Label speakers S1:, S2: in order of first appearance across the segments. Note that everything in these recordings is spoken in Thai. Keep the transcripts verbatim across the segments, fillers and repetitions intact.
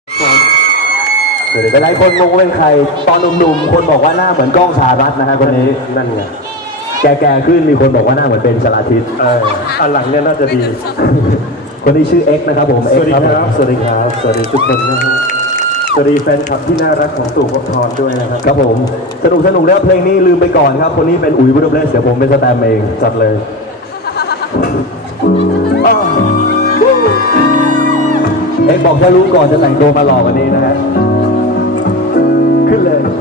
S1: หลายคนงงว่าเป็นใครตอนหนุ่มๆคนบอกว่าหน้าเหมือนก้องสหรัฐนะฮะคนนี้นั่นไงแก่ๆขึ้นมีคนบอกว่าหน้าเหมือนเป็นชลาทิศเอออันหลังเนี่ยน่าจะดีคนนี้ชื่อเอ็กนะครับผมเอ็กครับสวัสดีครับสวัสดีทุกคนนะฮะสวัสดีแฟนคลับที่น่ารักของตู่ภพบทรด้วยนะครับครับผมสนุกสนุกแล้วเพลงนี้ลืมไปก่อนครับคนนี้เป็นอุ๋ยบุญเล่เสียผมเป็นสแตมเองจัดเลยเอ็กบอกถ้ารู้ก่อนจะแต่งตัวมาหล่อกว่านี้นะฮะขึ้นเลย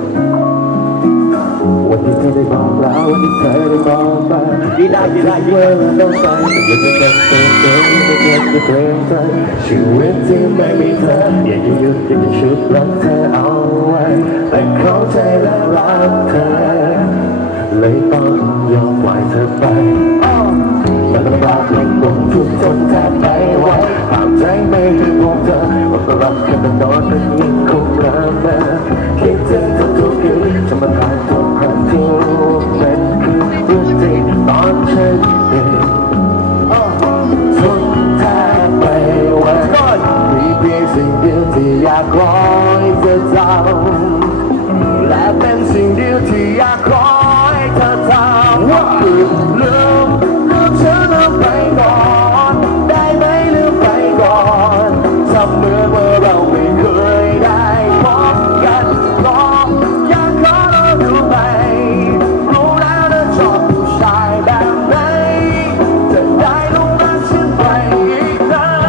S1: วันที่เธอได้บอกเราวันที่เธอได้บอกมาดีได้ดีได้ดีได้ต้องไปแต่ยังจะเก็บเก็บเก็บเก็บเก็บเก็บใจชีวิตที่ไม่มีเธออยากจะหยุดอยากจะชุบรักเธอเอาไว้แต่เข้าใจและรักเธอเลยต้องยอมปล่อยเธอไปมันลำบากลำบนทุกคนแทบไม่ไหวตามใจไม่ลืมของเธอว่าก็รักแค่นอนแต่ยังคงรักเธอคิดถึงเธอทุกคืนจะมาทานทุกครั้งที่รู้เป็นคือเรื่องจริงตอนฉันเด็กทนแทบไม่ไหวมีเพียงสิ่งเดียวที่อยากรอให้เธอจำและเป็นสิ่งเดียวที่อยากขอให้เธอทำว่าคือลืมลืมฉันลืมไปก่อนได้ไหมลืมไปก่อนทำเหมือนว่าเราไม่เคยได้พบกันหรอกอยากขอเราดูไหมรู้แล้วเธอชอบผู้ชายแบบไหนจะได้รู้ว่าฉันไปอีกครั้ง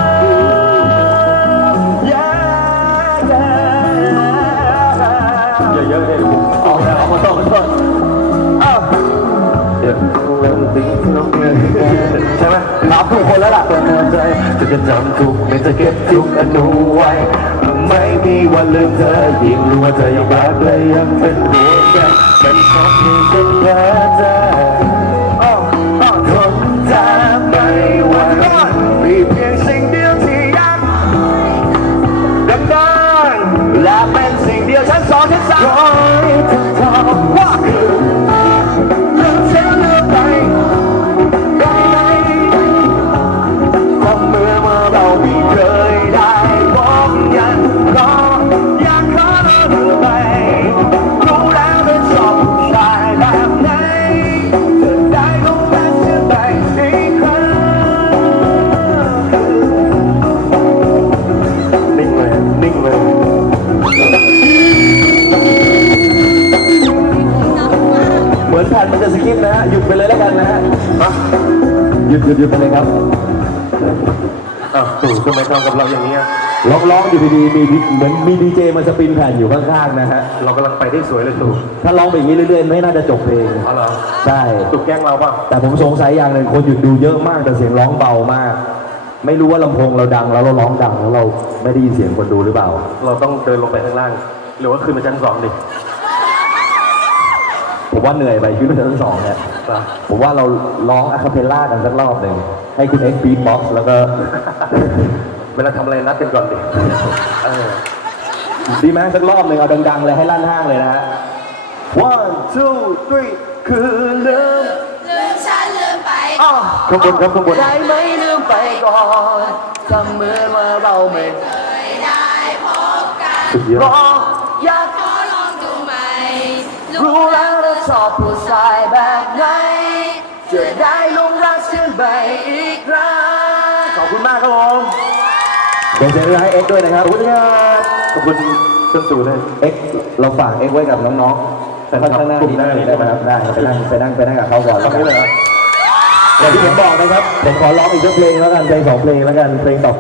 S1: yeah yeah เยอะๆเลยเอาเอามาต้องมาต้องอ้าวเดี๋ยวเริ่มติ้งน้องเงินใช่ไหมถามทุกคนแล้วล่ะเป็นใจจะจะจำทุกไม่จะเก็บทุกอนุไว้ไม่มีวันลืมเธอยิ่งรู้ว่าเธอยังรักและยังเป็นหัวใจเป็นของที่ฉันแพ้ใจทนแทบไม่ไหวมีเพียงสิ่งเดียวที่อยากดำเนินและเป็นสิ่งเดียวฉันสอนฉันสั่งขอให้เธอทำว่าคือลืมฉันลืมไปได้ไหมทำเหมือนว่าเราไม่เคยได้พบกันขออยากขอเราเธอไปรู้แล้วเธอชอบผู้ชายแบบไหนเธอได้รู้ว่าฉันไปอีกครั้งนิ่งเลยนิ่งเลยเหมือนแผ่นมันจะสกิปนะฮะหยุดไปเลยแล้วกันนะฮะหยุดหยุดหยุดไปเลยครับอ้าวตู่ทำไมทำกับเราอย่างนี้ร้องร้องอยู่ดีๆมีเหมือนมีดีเจมาสปินแผ่นอยู่ข้างๆนะฮะเรากำลังไปได้สวยเลยตู่ถ้าร้องไปอย่างนี้เรื่อยๆไม่น่าจะจบเพลงอ๋อเหรอใช่ตู่แกล้งเราป่ะแต่ผมสงสัยอย่างหนึ่งคนหยุดดูเยอะมากแต่เสียงร้องเบามากไม่รู้ว่าลำโพงเราดังแล้วเราร้องดังแล้วเราไม่ได้ยินเสียงคนดูหรือเปล่าเราต้องเดินลงไปข้างล่างหรือว่าขึ้นมาชั้นสองดิผมว่าเหนื่อยไปขึ้นมาชั้นสองเนี่ยผมว่าเราร้องอะคาเพลล่ากันสักรอบหนึ่งให้คุณเอ็กซ์บีทบ็อกซ์แล้วก็เวลาทำอะไรนัดกันก่อนดิดีไหมสักรอบหนึ่งเอาดังๆเลยให้ลั่นห้างเลยนะฮะ one two three คือลืม
S2: ลืมฉันลืมไป
S1: ข้างบนครับข้างบน
S2: ได้ไหมลืมไปก่อนทำเหมือนว่าเราไม่เคยได้พบกันรออยากขอลองดูไหมรู้แล้วเธอชอบผู้ชายแบบไหนจะได้ลงรักฉันไปอีกครั้ง
S1: ขอบคุณมากครับผมเป็นเสียงให้เอ็กซ์ด้วยนะครับขอบคุณครับขอบคุณเครื่องตู่ด้วยเอ็กซ์เราฝากเอ็กซ์ไว้กับน้องๆแต่ข้างหน้านี้ได้ไหมครับได้ไปนั่งไปนั่งไปนั่งกับเขาก่อนแล้วกันอย่างที่ผมบอกนะครับผมขอร้องอีกสักเพลงแล้วกันเพลงสองเพลงแล้วกันเพลงต่อ